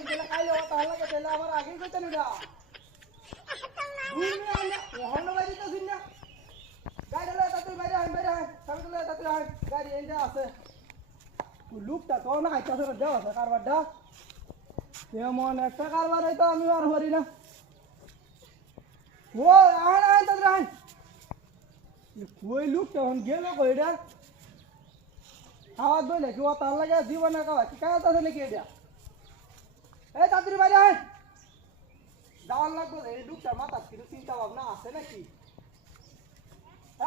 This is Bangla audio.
দিলে খাইলে তাহলে লাগে তাহলে আবার আগেই কইতে নিডা বুঝলি না ওহন বাইরে তো দিন না গাড়ি লয়ে তাড়াতাড়ি বাইরে আয় সামনে লয়ে তাড়াতাড়ি আয় গাড়ি এইটা আছে লুকটা তো না আইতাছে না দেওয়া আছে কারবারটা এমন একটা কারবার হয়তো আমি আর করি না ও আয় তাড়াতাড়ি আয় কই লুকটা এখন গেল কইডা খাওয়া দইলে কি ও তার লাগে জীবনে খাওয়া কি খাওয়া আছে নাকি এটা এই তাড়াতাড়ি বাইরে আয় যাওয়ার লাগবে এই লুকটার মাথা কিন্তু চিন্তা ভাবনা আছে নাকি